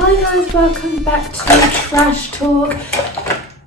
Hi guys, welcome back to Trash Talk.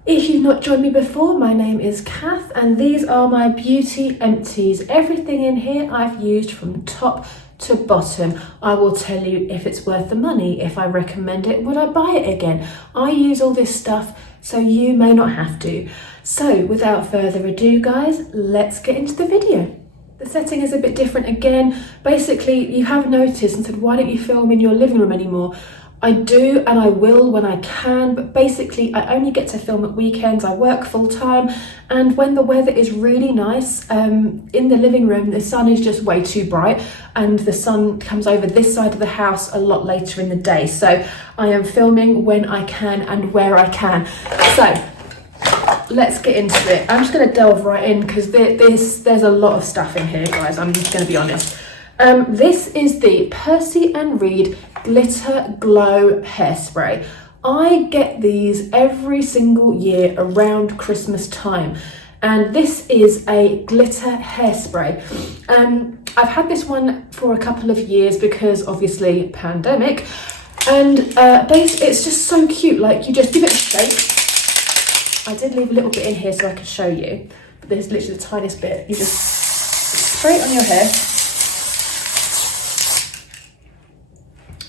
If you've not joined me before, my name is Kath and these are my beauty empties. Everything in here I've used from top to bottom. I will tell you if it's worth the money, if I recommend it, would I buy it again? I use all this stuff so you may not have to. So without further ado guys, let's get into the video. The setting is a bit different again. Basically, you have noticed and said, why don't you film in your living room anymore? I do and I will when I can, but basically I only get to film at weekends. I work full time, and when the weather is really nice, in the living room the sun is just way too bright and the sun comes over this side of the house a lot later in the day. So I am filming when I can and where I can. So let's get into it. I'm just going to delve right in because there's a lot of stuff in here, guys. I'm just going to be honest. This is the Percy and Reed Glitter Glow Hairspray. I get these every single year around Christmas time, and this is a glitter hairspray. I've had this one for a couple of years because obviously pandemic, and it's just so cute. Like, you just give it a shake. I did leave a little bit in here so I could show you, but there's literally the tiniest bit. You just spray it on your hair.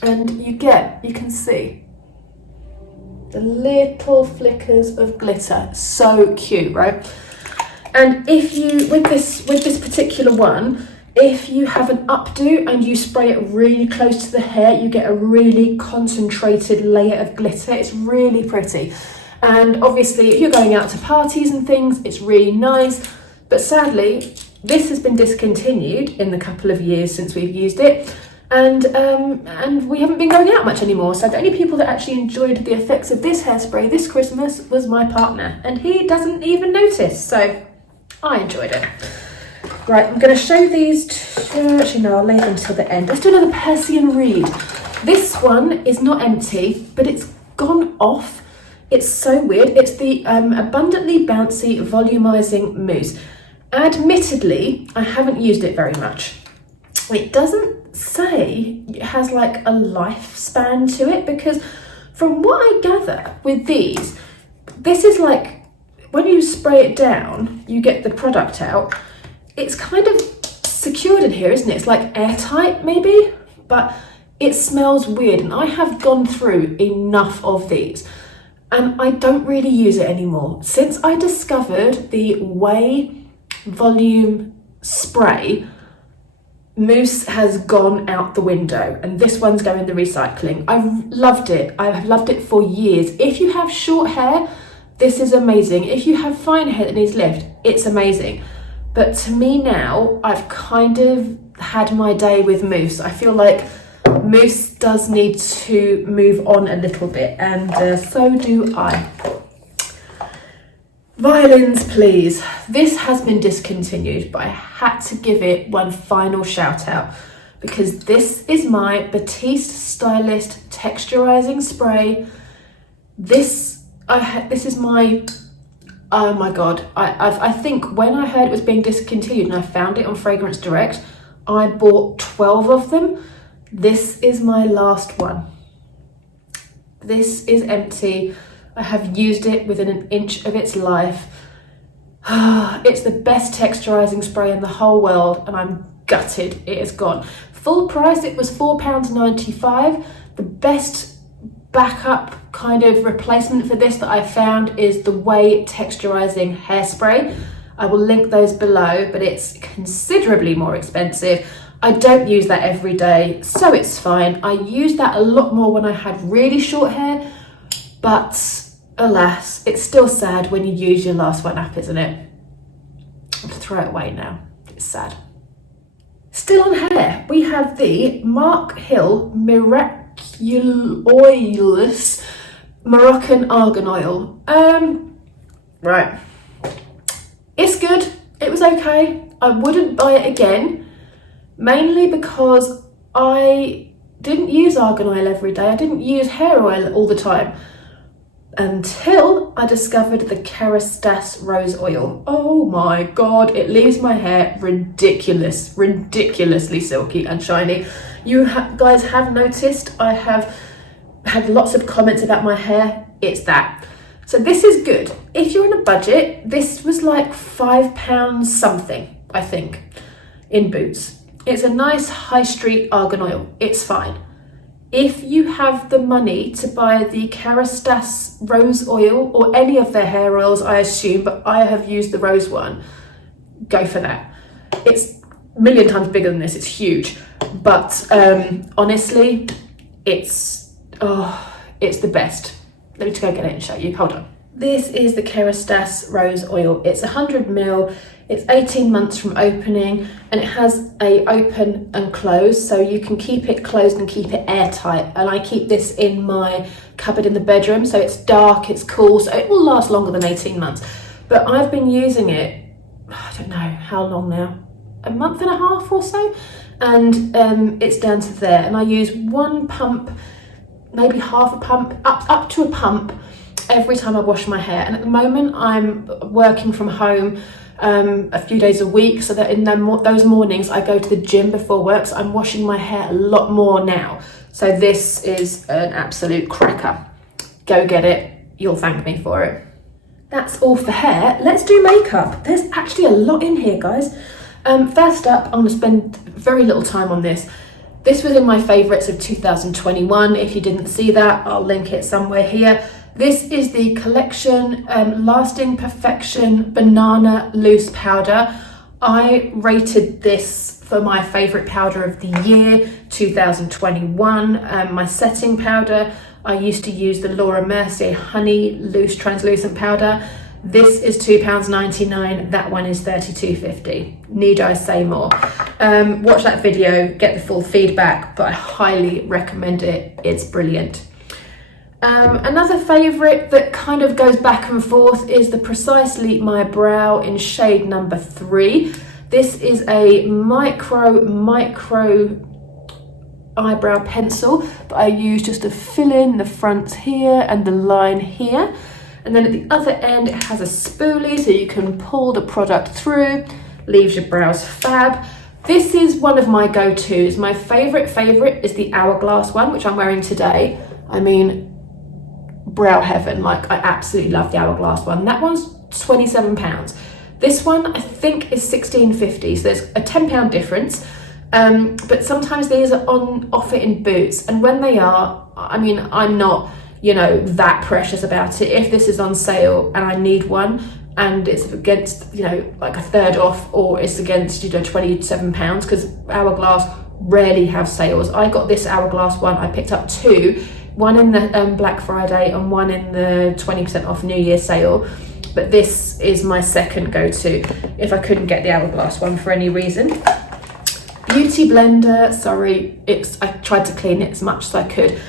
And you can see the little flickers of glitter. So cute, right? And if you, with this particular one, if you have an updo and you spray it really close to the hair, you get a really concentrated layer of glitter. It's really pretty. And obviously, if you're going out to parties and things, it's really nice. But sadly, this has been discontinued in the couple of years since we've used it. And we haven't been going out much anymore. So the only people that actually enjoyed the effects of this hairspray this Christmas was my partner, and he doesn't even notice. So I enjoyed it. Right, I'm going to show these actually no, I'll leave them till the end. Let's do another Percy and Reed. This one is not empty, but it's gone off. It's so weird. It's the Abundantly Bouncy Volumizing Mousse. Admittedly, I haven't used it very much. It doesn't say it has like a lifespan to it, because from what I gather with these, this is like when you spray it down, you get the product out. It's kind of secured in here, isn't it? It's like airtight maybe, but it smells weird, and I have gone through enough of these and I don't really use it anymore. Since I discovered the Way Volume Spray, mousse has gone out the window, and this one's going the recycling. I've loved it. I've loved it for years. If you have short hair, this is amazing. If you have fine hair that needs lift, it's amazing. But to me now, I've kind of had my day with mousse. I feel like mousse does need to move on a little bit, and so do I. Violins, please. This has been discontinued, but I had to give it one final shout out because this is my Batiste Stylist Texturizing Spray. This is my, oh my god. I think when I heard it was being discontinued and I found it on Fragrance Direct, I bought 12 of them. This is my last one. This is empty. I have used it within an inch of its life. It's the best texturizing spray in the whole world, and I'm gutted it is gone. Full price, it was £4.95. The best backup kind of replacement for this that I've found is the Way Texturizing Hairspray. I will link those below, but it's considerably more expensive. I don't use that every day, so it's fine. I used that a lot more when I had really short hair, but alas, it's still sad when you use your last one up, isn't it? I have to throw it away now. It's sad. Still on hair, we have the Mark Hill Miraculous Moroccan Argan Oil. Right. It's good. It was okay. I wouldn't buy it again, mainly because I didn't use argan oil every day. I didn't use hair oil all the time until I discovered the Kerastase Rose Oil. Oh my god, it leaves my hair ridiculously silky and shiny. You guys have noticed I have had lots of comments about my hair, it's that. So this is good. If you're on a budget, this was like £5 something, I think, in Boots. It's a nice high street argan oil, it's fine. If you have the money to buy the Kerastase Rose Oil, or any of their hair oils, I assume, but I have used the rose one, go for that. It's a million times bigger than this, it's huge. But honestly, it's the best. Let me just go get it and show you, hold on. This is the Kerastase Rose Oil. It's 100 ml, it's 18 months from opening, and it has a open and close, so you can keep it closed and keep it airtight. And I keep this in my cupboard in the bedroom, so it's dark, it's cool, so it will last longer than 18 months. But I've been using it, I don't know how long now, a month and a half or so, and it's down to there. And I use one pump, maybe half a pump, up to a pump every time I wash my hair. And at the moment I'm working from home a few days a week, so that in those mornings I go to the gym before work, so I'm washing my hair a lot more now. So this is an absolute cracker. Go get it, you'll thank me for it. That's all for hair. Let's do makeup. There's actually a lot in here, guys. First up, I'm going to spend very little time on this. This was in my favourites of 2021. If you didn't see that, I'll link it somewhere here. This is the Collection Lasting Perfection Banana Loose Powder. I rated this for my favourite powder of the year, 2021. My setting powder, I used to use the Laura Mercier Honey Loose Translucent Powder. This is £2.99, that one is £32.50. Need I say more? Watch that video, get the full feedback, but I highly recommend it, it's brilliant. Another favourite that kind of goes back and forth is the Precisley My Brow in shade number 3. This is a micro eyebrow pencil, but I use just to fill in the fronts here and the line here. And then at the other end, it has a spoolie, so you can pull the product through, leaves your brows fab. This is one of my go-tos. My favourite is the Hourglass one, which I'm wearing today. I mean, brow heaven, like I absolutely love the Hourglass one. That one's £27. This one I think is £16.50, so there's a £10 difference. But sometimes these are on offer in Boots, and when they are, I mean, I'm not, you know, that precious about it. If this is on sale and I need one and it's against, you know, like a third off, or it's against, you know, £27, because Hourglass rarely have sales. I got this Hourglass one, I picked up two, one in the Black Friday and one in the 20% off New Year sale. But this is my second go-to if I couldn't get the Hourglass one for any reason. Beauty blender, sorry, I tried to clean it as much as I could.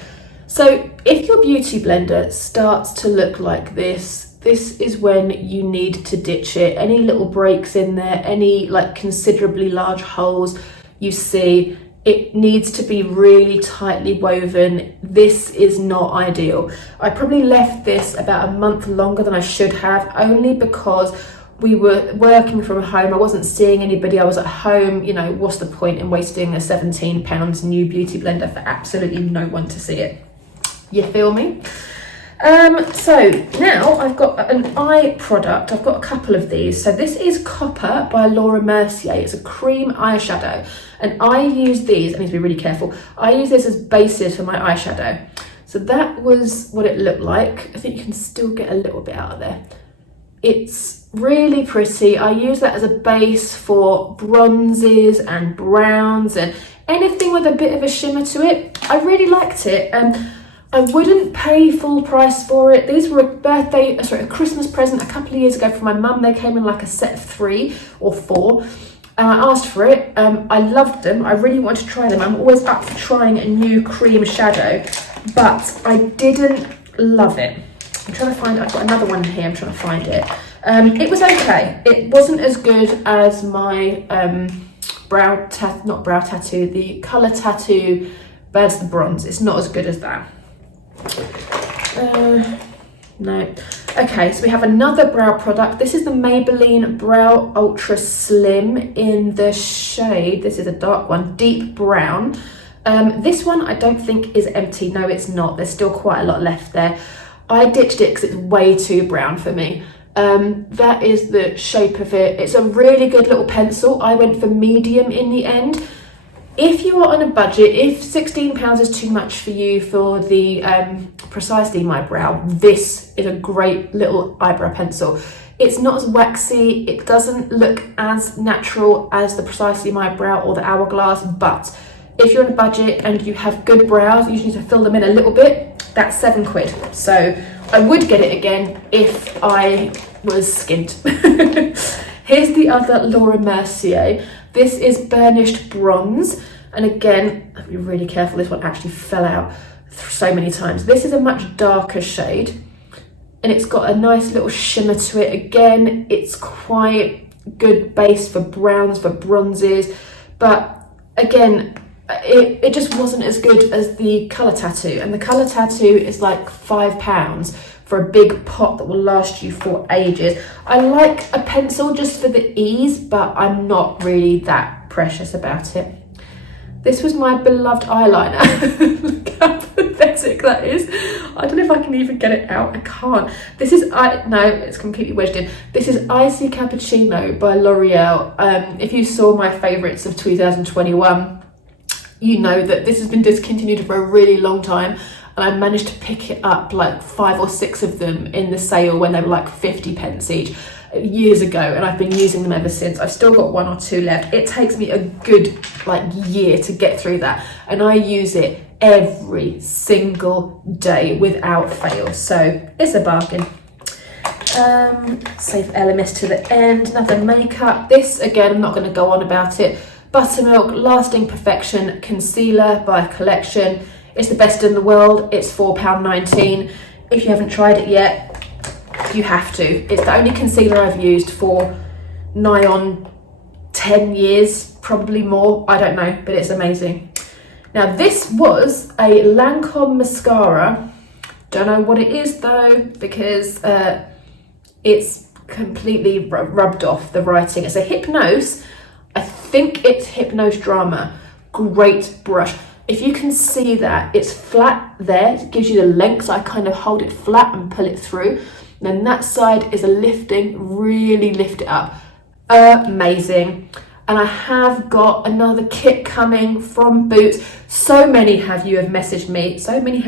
So if your beauty blender starts to look like this is when you need to ditch it. Any little breaks in there, any like considerably large holes you see, it needs to be really tightly woven. This is not ideal. I probably left this about a month longer than I should have, only because we were working from home. I wasn't seeing anybody. I was at home. You know, what's the point in wasting a £17 new beauty blender for absolutely no one to see it? You feel me? So now I've got an eye product. I've got a couple of these. So this is Copper by Laura Mercier. It's a cream eyeshadow. And I use these, I need to be really careful. I use this as bases for my eyeshadow. So that was what it looked like. I think you can still get a little bit out of there. It's really pretty. I use that as a base for bronzes and browns and anything with a bit of a shimmer to it. I really liked it. I wouldn't pay full price for it. These were a Christmas present a couple of years ago from my mum. They came in like a set of 3 or 4. And I asked for it. I loved them. I really wanted to try them. I'm always up for trying a new cream shadow, but I didn't love it. I'm trying to find it. I've got another one here. I'm trying to find it. It was okay. It wasn't as good as my the colour tattoo, but it's the bronze. It's not as good as that. No. Okay, so we have another brow product. This is the Maybelline Brow Ultra Slim in the shade, this is a dark one, deep brown. This one I don't think is empty. No, it's not. There's still quite a lot left there. I ditched it because it's way too brown for me. That is the shape of it. It's a really good little pencil. I went for medium in the end. If you are on a budget, if £16 is too much for you for the Precisely My Brow, this is a great little eyebrow pencil. It's not as waxy, it doesn't look as natural as the Precisely My Brow or the Hourglass, but if you're on a budget and you have good brows, you just need to fill them in a little bit, that's £7. So I would get it again if I was skint. Here's the other Laura Mercier. This is Burnished Bronze. And again, I'll be really careful, this one actually fell out so many times. This is a much darker shade and it's got a nice little shimmer to it. Again, it's quite good base for browns, for bronzes, but again, it just wasn't as good as the Colour Tattoo, and the Colour Tattoo is like £5 for a big pot that will last you for ages. I like a pencil just for the ease, but I'm not really that precious about it. This was my beloved eyeliner. Look how pathetic that is. I don't know if I can even get it out. I can't. This is, no, it's completely wedged in. This is Icy Cappuccino by L'Oreal. If you saw my favourites of 2021, you know that this has been discontinued for a really long time, and I managed to pick it up like 5 or 6 of them in the sale when they were like 50p each years ago, and I've been using them ever since. I've still got 1 or 2 left. It takes me a good like year to get through that, and I use it every single day without fail, so it's a bargain. Save Elemis to the end. Another makeup. This again, I'm not going to go on about it. Buttermilk Lasting Perfection Concealer by Collection. It's the best in the world. It's £4.19. If you haven't tried it yet, you have to. It's the only concealer I've used for nigh on 10 years, probably more. I don't know, but it's amazing. Now this was a Lancome Mascara. Don't know what it is though, because it's completely rubbed off the writing. It's a Hypnose. I think it's Hypnose Drama. Great brush. If you can see that, it's flat there. It gives you the length, so I kind of hold it flat and pull it through. And then that side is a lifting, really lift it up. Amazing. And I have got another kit coming from Boots. So many of you have messaged me. So many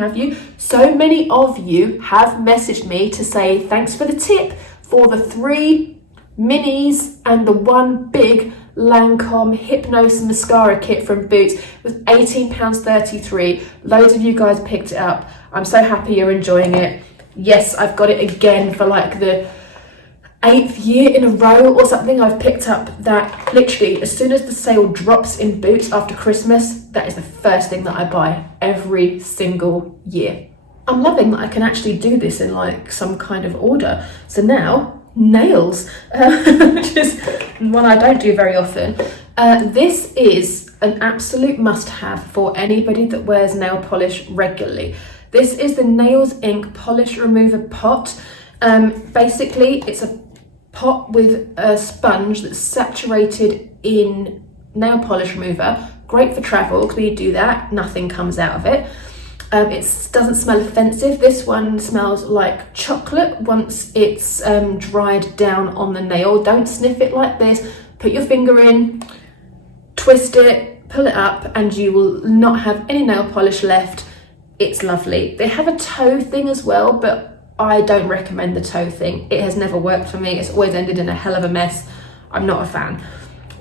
of you have messaged me to say thanks for the tip for the 3 minis and the 1 big Lancome Hypnose Mascara kit from Boots. It was £18.33. Loads of you guys picked it up. I'm so happy you're enjoying it. Yes, I've got it again for like the 8th year in a row or something. I've picked up that literally as soon as the sale drops in Boots after Christmas. That is the first thing that I buy every single year. I'm loving that I can actually do this in like some kind of order. So now, nails, which is one I don't do very often. This is an absolute must-have for anybody that wears nail polish regularly. This is the Nails Ink Polish Remover Pot. Basically, it's a pot with a sponge that's saturated in nail polish remover. Great for travel, because when you do that, nothing comes out of it. It doesn't smell offensive. This one smells like chocolate once it's dried down on the nail. Don't sniff it like this. Put your finger in, twist it, pull it up, and you will not have any nail polish left. It's lovely. They have a toe thing as well, but I don't recommend the toe thing. It has never worked for me. It's always ended in a hell of a mess. I'm not a fan.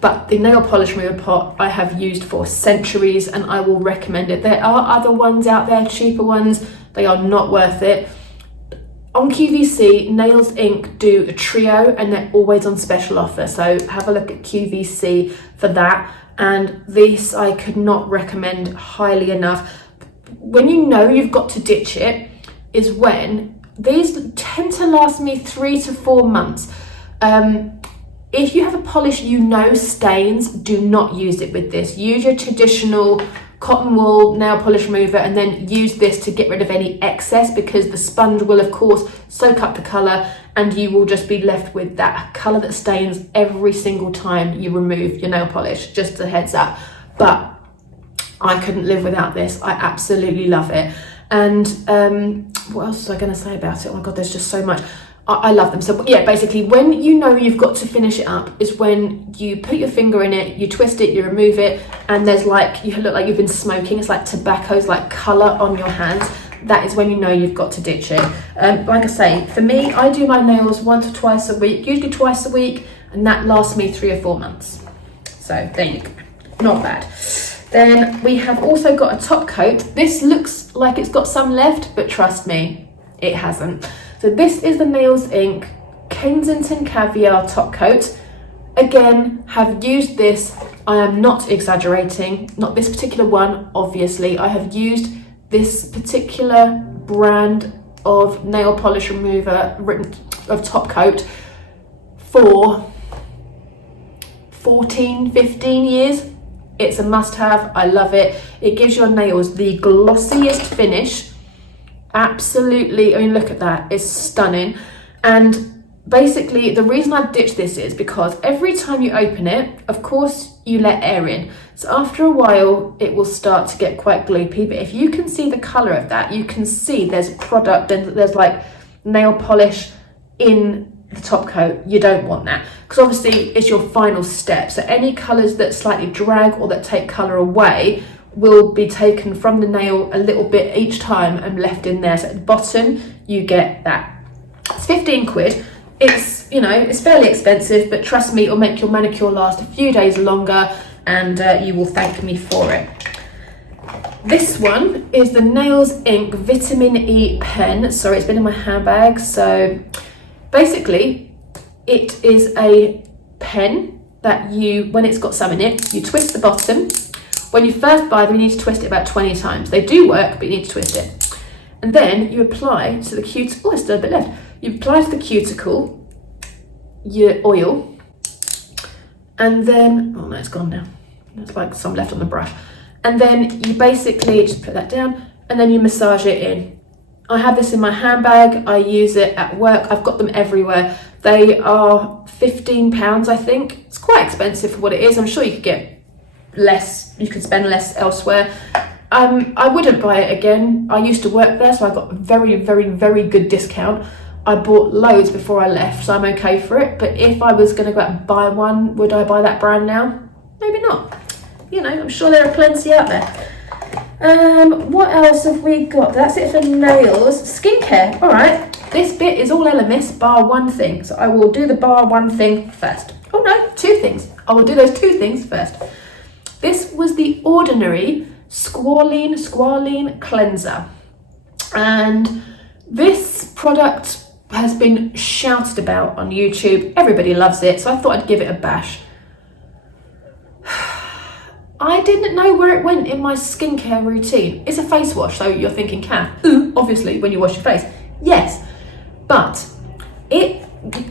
But the nail polish remover pot I have used for centuries, and I will recommend it. There are other ones out there, cheaper ones. They are not worth it. On QVC, Nails Inc do a trio, and they're always on special offer. So have a look at QVC for that. And this I could not recommend highly enough. When you know you've got to ditch it is when these tend to last me 3 to 4 months. If you have a polish you know stains, do not use it with this. Use your traditional cotton wool nail polish remover, and then use this to get rid of any excess, because the sponge will of course soak up the colour, and you will just be left with that colour that stains every single time you remove your nail polish. Just a heads up. But I couldn't live without this. I absolutely love it. And what else was I going to say about it? Oh my God, there's just so much. I love them. So yeah, basically when you know you've got to finish it up is when you put your finger in it, you twist it, you remove it, and there's like, you look like you've been smoking. It's like tobacco's like colour on your hands. That is when you know you've got to ditch it. Like I say, for me, I do my nails once or twice a week, usually twice a week, and that lasts me 3 or 4 months. So there you go, not bad. Then we have also got a top coat. This looks like it's got some left, but trust me, it hasn't. So this is the Nails Inc Kensington Caviar top coat. Again, have used this. I am not exaggerating, not this particular one, obviously. I have used this particular brand of nail polish remover of top coat for 14, 15 years. It's a must-have. I love it. It gives your nails the glossiest finish. Absolutely, I mean, look at that. It's stunning. And basically, the reason I've ditched this is because every time you open it, of course, you let air in. So after a while, it will start to get quite gloopy. But if you can see the colour of that, you can see there's a product and there's like nail polish in the top coat. You don't want that, because obviously it's your final step. So any colours that slightly drag or that take colour away will be taken from the nail a little bit each time and left in there. So at the bottom, you get that. It's 15 quid. It's, you know, it's fairly expensive, but trust me, it'll make your manicure last a few days longer, and you will thank me for it. This one is the Nails Inc Vitamin E pen. Sorry, it's been in my handbag. So basically, it is a pen that you, when it's got some in it, you twist the bottom. When you first buy them, you need to twist it about 20 times. They do work, but you need to twist it. And then you apply to the cuticle, oh, there's still a bit left. You apply to the cuticle your oil, and then, oh no, it's gone now. There's like some left on the brush. And then you basically just put that down, and then you massage it in. I have this in my handbag. I use it at work. I've got them everywhere. They are £15, I think. It's quite expensive for what it is. I'm sure you could get less, you could spend less elsewhere. I wouldn't buy it again. I used to work there, so I got a very, very, very good discount. I bought loads before I left, so I'm okay for it. But if I was going to go out and buy one, would I buy that brand now? Maybe not. You know, I'm sure there are plenty out there. What else have we got? That's it for nails. Skincare. All right. This bit is all Elemis, bar one thing. So I will do the bar one thing first. Oh no, 2 things. I will do those 2 things first. This was the Ordinary Squalene Cleanser. And this product has been shouted about on YouTube. Everybody loves it, so I thought I'd give it a bash. I didn't know where it went in my skincare routine. It's a face wash, so you're thinking, Kath, obviously when you wash your face. Yes, but it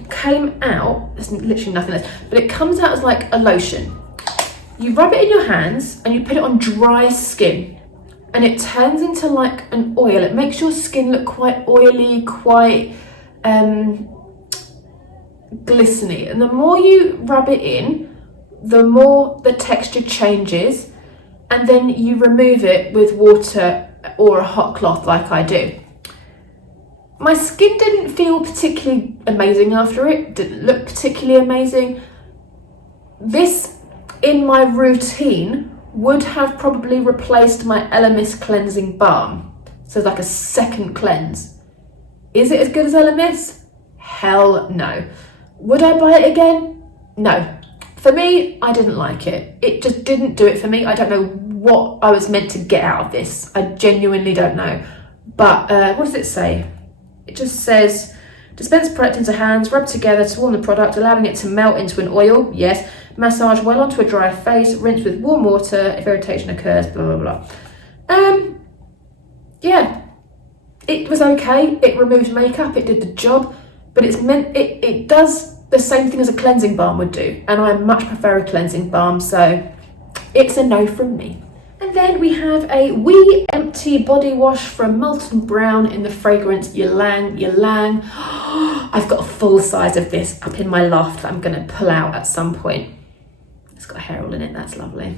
came out, there's literally nothing else, but it comes out as like a lotion. You rub it in your hands and you put it on dry skin, and it turns into like an oil. It makes your skin look quite oily, quite glistening. And the more you rub it in, the more the texture changes, and then you remove it with water or a hot cloth like I do. My skin didn't feel particularly amazing after it, didn't look particularly amazing. This, in my routine, would have probably replaced my Elemis cleansing balm. So it's like a second cleanse. Is it as good as Elemis? Hell no. Would I buy it again? No. For me, I didn't like it. It just didn't do it for me. I don't know what I was meant to get out of this. I genuinely don't know. But what does it say? It just says, dispense product into hands, rub together to warm the product, allowing it to melt into an oil. Yes. Massage well onto a dry face, rinse with warm water if irritation occurs, blah, blah, blah. Yeah. It was okay. It removed makeup. It did the job. But it does the same thing as a cleansing balm would do, and I much prefer a cleansing balm, so it's a no from me. And then we have a wee empty body wash from Molton Brown in the fragrance Ylang Ylang. I've got a full size of this up in my loft that I'm going to pull out at some point. It's got a hair all in it, that's lovely.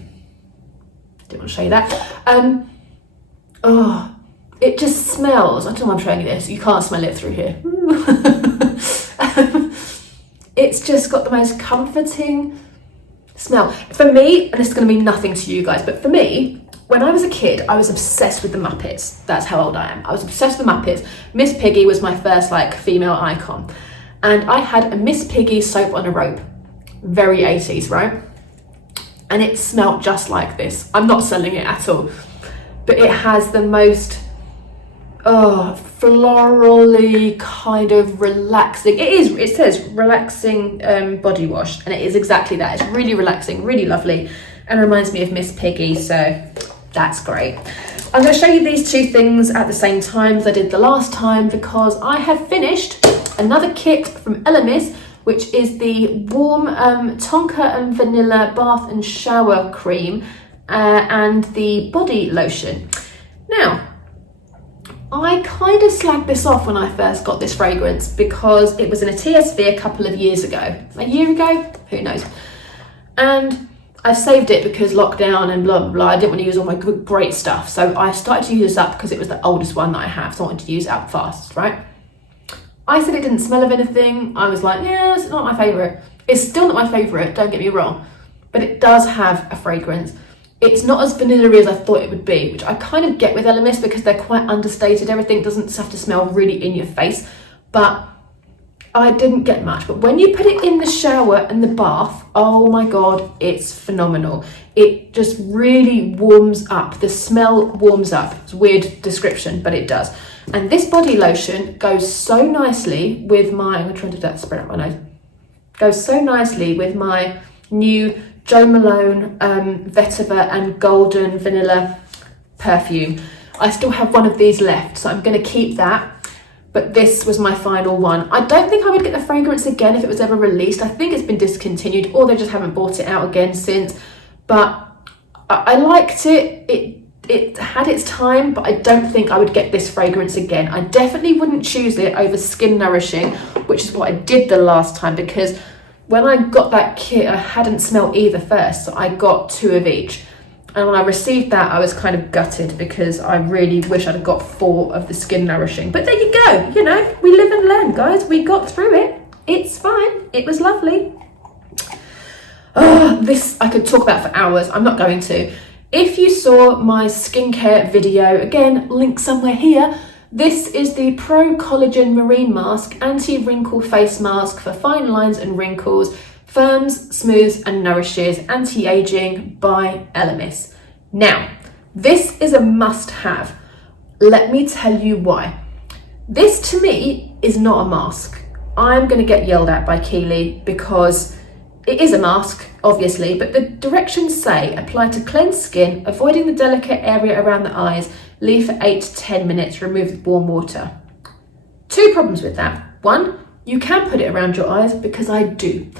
didn't want to show you that. Oh, it just smells. I don't know why I'm showing you this. You can't smell it through here. It's just got the most comforting smell. For me, and this is going to mean nothing to you guys, but for me, when I was a kid, I was obsessed with the Muppets. That's how old I am. I was obsessed with the Muppets. Miss Piggy was my first like female icon. And I had a Miss Piggy soap on a rope. Very 80s, right? And it smelled just like this. I'm not selling it at all. But it has the most florally kind of relaxing. It says relaxing body wash, and it is exactly that. It's really relaxing, really lovely, and reminds me of Miss Piggy, so that's great. I'm going to show you these two things at the same time as I did the last time, because I have finished another kit from Elemis, which is the warm tonka and vanilla bath and shower cream and the body lotion. Now, I kind of slagged this off when I first got this fragrance because it was in a TSV a couple of years ago. A year ago? Who knows? And I saved it because lockdown and blah, blah, blah. I didn't want to use all my good, great stuff. So I started to use this up because it was the oldest one that I have. So I wanted to use it up fast, right? I said it didn't smell of anything. I was like, yeah, it's not my favourite. It's still not my favourite, don't get me wrong. But it does have a fragrance. It's not as vanilla-y as I thought it would be, which I kind of get with Elemis because they're quite understated. Everything doesn't have to smell really in your face, but I didn't get much. But when you put it in the shower and the bath, oh my God, it's phenomenal. It just really warms up. The smell warms up. It's a weird description, but it does. And this body lotion goes so nicely with my, I'm going to try to do that, spread out my nose. Goes so nicely with my new Jo Malone Vetiver and Golden Vanilla perfume. I still have one of these left, so I'm going to keep that. But this was my final one. I don't think I would get the fragrance again if it was ever released. I think it's been discontinued, or they just haven't brought it out again since. But I liked it. It had its time, but I don't think I would get this fragrance again. I definitely wouldn't choose it over Skin Nourishing, which is what I did the last time, because when I got that kit, I hadn't smelled either first, so I got 2 of each. And when I received that, I was kind of gutted because I really wish I'd have got 4 of the Skin Nourishing. But there you go, you know, we live and learn, guys. We got through it. It's fine. It was lovely. Oh, this I could talk about for hours. I'm not going to. If you saw my skincare video, again, link somewhere here, this is the Pro Collagen Marine Mask Anti-Wrinkle Face Mask for fine lines and wrinkles, firms, smooths and nourishes, anti-aging by Elemis. Now, this is a must-have. Let me tell you why. This to me is not a mask. I'm going to get yelled at by Keely because it is a mask, obviously, but the directions say apply to cleansed skin, avoiding the delicate area around the eyes, leave for 8 to 10 minutes, remove with warm water. 2 problems with that. 1, you can put it around your eyes because I do.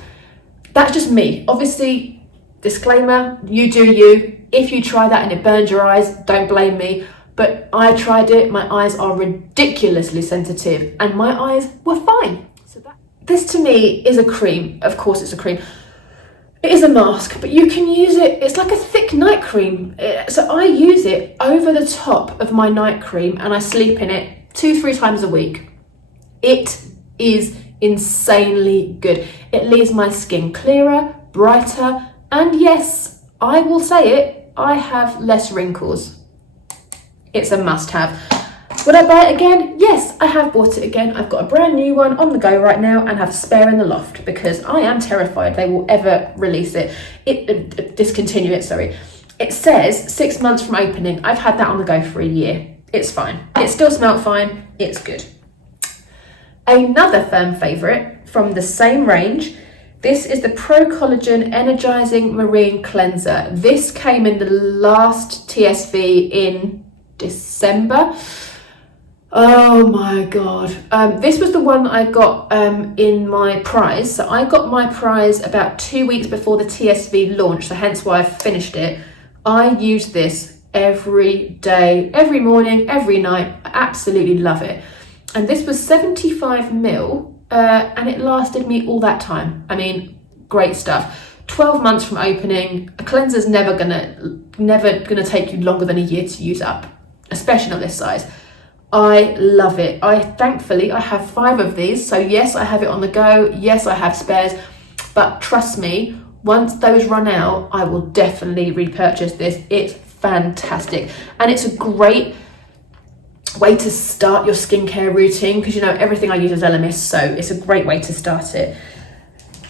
That's just me. Obviously, disclaimer, you do you. If you try that and it burns your eyes, don't blame me. But I tried it, my eyes are ridiculously sensitive and my eyes were fine. So this to me is a cream. Of course it's a cream. It is a mask, but you can use it, it's like a thick night cream. So I use it over the top of my night cream and I sleep in it 2-3 times a week. It is insanely good. It leaves my skin clearer, brighter, and yes, I will say it, I have less wrinkles. It's a must-have. Would I buy it again? Yes, I have bought it again. I've got a brand new one on the go right now and have a spare in the loft because I am terrified they will ever release it. Discontinue it, sorry. It says 6 months from opening. I've had that on the go for a year. It's fine. It still smelled fine. It's good. Another firm favourite from the same range. This is the Pro Collagen Energizing Marine Cleanser. This came in the last TSV in December. Oh my God. This was the one that I got in my prize. So I got my prize about 2 weeks before the TSV launched, so hence why I finished it. I use this every day, every morning, every night. I absolutely love it. And this was 75 ml and it lasted me all that time. I mean, great stuff. 12 months from opening. A cleanser's never gonna take you longer than a year to use up, especially not this size. I love it. Thankfully I have 5 of these, so yes, I have it on the go, yes, I have spares, but trust me, once those run out, I will definitely repurchase this. It's fantastic, and it's a great way to start your skincare routine, because you know everything I use is Elemis, so it's a great way to start it.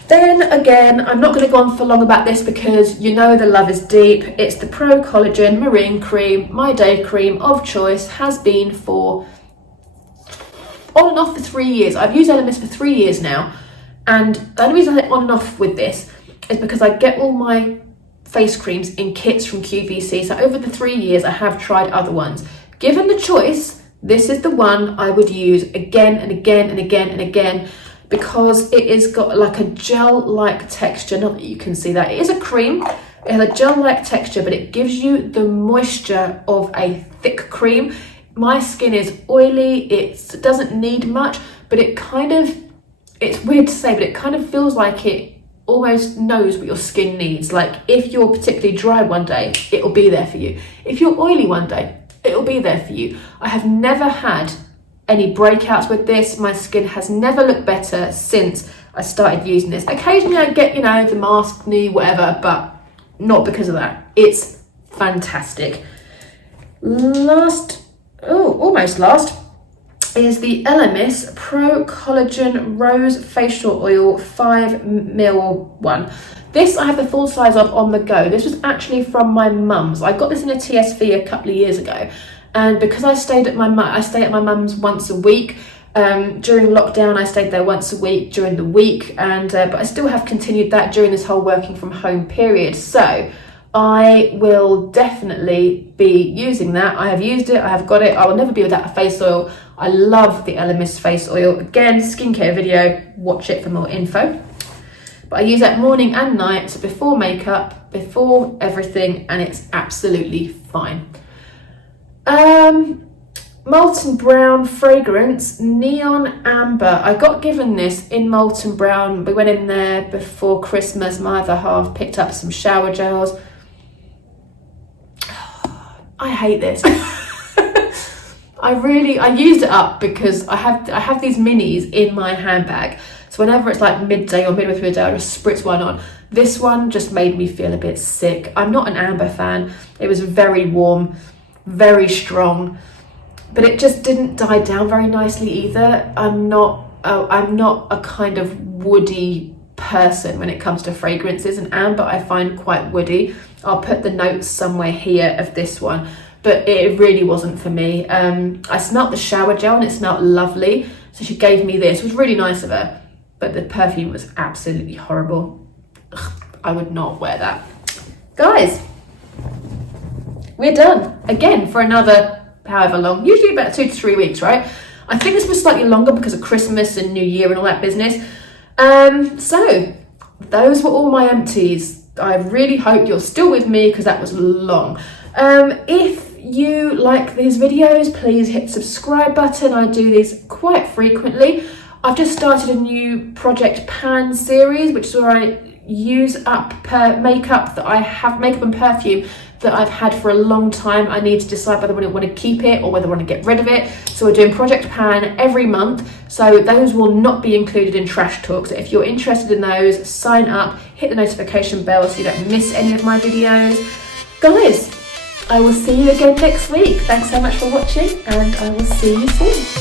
Then again, I'm not going to go on for long about this because you know the love is deep. It's the Pro Collagen Marine Cream, my day cream of choice, has been for on and off for 3 years. I've used Elemis for 3 years now, and the only reason I say on and off with this is because I get all my face creams in kits from QVC. So over the 3 years, I have tried other ones. Given the choice, this is the one I would use again and again and again and again, because it has got like a gel-like texture. Not that you can see that. It is a cream. It has a gel-like texture, but it gives you the moisture of a thick cream. My skin is oily. It doesn't need much, but it kind of, it's weird to say, but it kind of feels like it almost knows what your skin needs. Like if you're particularly dry one day, it will be there for you. If you're oily one day, it will be there for you. I have never had any breakouts with this. My skin has never looked better since I started using this. Occasionally I get, you know, the maskne, whatever, but not because of that. It's fantastic. Almost last is the Elemis Pro Collagen Rose Facial Oil 5ml one. This I have the full size of on the go. This was actually from my mum's. I got this in a TSV a couple of years ago, and because I stay at my mum's once a week. During lockdown, I stayed there once a week during the week, and but I still have continued that during this whole working from home period. So I will definitely be using that. I have used it, I have got it. I will never be without a face oil. I love the Elemis face oil. Again, skincare video, watch it for more info. But I use that morning and night, so before makeup, before everything, and it's absolutely fine. Molten Brown fragrance, Neon Amber. I got given this in Molten Brown. We went in there before Christmas. My other half picked up some shower gels. I hate this. I used it up because I have these minis in my handbag. So whenever it's like midday or midway through the day, I just spritz one on. This one just made me feel a bit sick. I'm not an amber fan. It was very warm, very strong, but it just didn't die down very nicely either. I'm not a kind of woody person when it comes to fragrances, and amber I find quite woody. I'll put the notes somewhere here of this one, but it really wasn't for me. I smelled the shower gel and it smelled lovely, so she gave me this. It was really nice of her, but the perfume was absolutely horrible. Ugh, I would not wear that. Guys, we're done again for another however long, usually about 2 to 3 weeks, right? I think this was slightly longer because of Christmas and New Year and all that business. So those were all my empties. I really hope you're still with me because that was long. If you like these videos, please hit the subscribe button. I do these quite frequently. I've just started a new Project Pan series, which is where I use up makeup that I have, makeup and perfume that I've had for a long time. I need to decide whether I want to keep it or whether I want to get rid of it. So we're doing Project Pan every month. So those will not be included in Trash Talk. So if you're interested in those, sign up, hit the notification bell so you don't miss any of my videos. Guys, I will see you again next week. Thanks so much for watching, and I will see you soon.